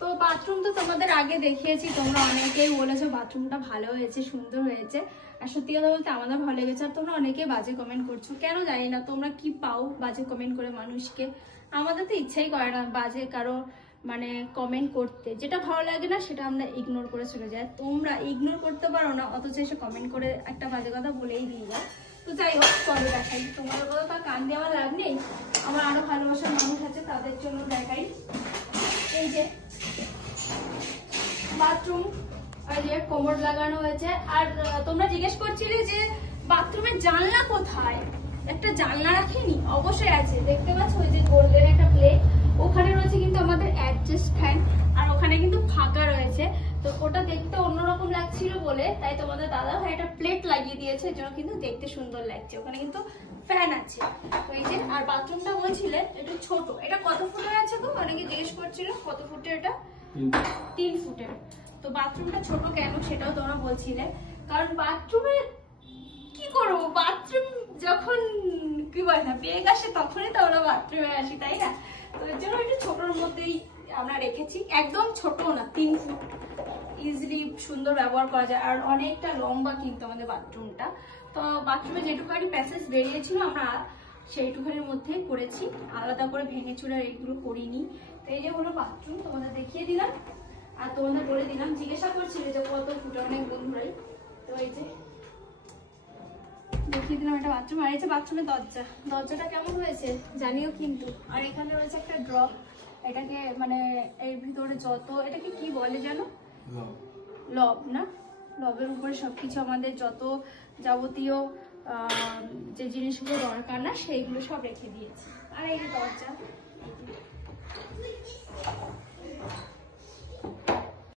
তো বাথরুম তো তোমাদের আগে দেখিয়েছি, তোমরা অনেকেই বলেছো বাথরুমটা ভালো হয়েছে, সুন্দর হয়েছে। আর সত্যি কথা বলতে আমাদের ভালো লেগেছে। আর তোমরা অনেকেই বাজে কমেন্ট করছো, কেন জানি না তোমরা কি পাও বাজে কমেন্ট করে মানুষকে। আমাদের তো ইচ্ছাই করে না বাজে কারো মানে কমেন্ট করতে, যেটা ভালো লাগে না সেটা আমরা ইগনোর করে চলে যাই। তোমরা ইগনোর করতে পারো না, অথচ এসে কমেন্ট করে একটা বাজে কথা বলেই দিয়ে যাও। তো যাই হোক, চলো দেখাই। তোমাদের কথা তো কান দেওয়ার লাভ নেই, আমার আরো ভালোবাসার মানুষ আছে, তাদের জন্য দেখাই। এই যে বাথরুম, আর যে কোমর লাগানো হয়েছে। আর তোমরা জিজ্ঞেস করছিলে যে বাথরুমের জানলা কোথায়, একটা জানলা রাখিনি? অবশ্যই আছে, দেখতে পাচ্ছ ওই যে গোল্ডেন একটা প্লেট, ওখানে রয়েছে কিন্তু আমাদের অ্যাডজাস্ট ফ্যান। আর ওখানে কিন্তু ফাঁকা রয়েছে, তো ওটা দেখতে অন্যরকম লাগছিল বলে তাই তোমাদের দাদা ভাই একটা প্লেট লাগিয়ে দিয়েছে, এর জন্য কিন্তু দেখতে সুন্দর লাগছে। ওখানে কিন্তু ফ্যান আছে। তো এই যে, আর বাথরুমটা বলছিলে একটু ছোট, এটা কত ফুটের আছে গো? অনেকে জিজ্ঞেস করছিল কত ফুটের এটা। 3 ফুটের। তো বাথরুমটা ছোট কেন সেটাও তোমরা বলছিলে, কারণ বাথরুমে কি করবো, বাথরুম যখন কি বলে না বেগ আসে তখনই তো আমরা বাথরুমে আসি, তাই না? তো এর জন্য একটু ছোটর মধ্যেই আমরা রেখেছি, একদম ছোট না, 3 ফুট ইজিলি সুন্দর ব্যবহার করা যায়। আর অনেকটা লম্বা কিন্তু আমাদের বাথরুমটা। তো বাথরুমে যেটুকুখানি প্যাসেজ বেরিয়েছিল আমরা সেইটুখানির মধ্যে করেছি, আলাদা করে ভেঙে চুরে এইগুলো করিনি। তো এই যে হলো বাথরুম, তোমাদের দেখিয়ে দিলাম। আর তোমাদের বলে দিলাম, জিজ্ঞাসা করছিলে যে কত ফুট, অনেক বন্ধুরাই। তো এই যে দেখিয়ে দিলাম একটা বাথরুম। আর এই যে বাথরুমের দরজা, দরজাটা কেমন হয়েছে জানিও কিন্তু। আর এখানে রয়েছে একটা ড্রপ, এটাকে মানে এর ভিতরে যত, এটাকে কি বলে জানো? লব না? লবের উপরে সবকিছু আমাদের যত যাবতীয় যে জিনিসগুলো দরকার না সেইগুলো সব রেখে দিয়েছি। আর এই যে দরজা,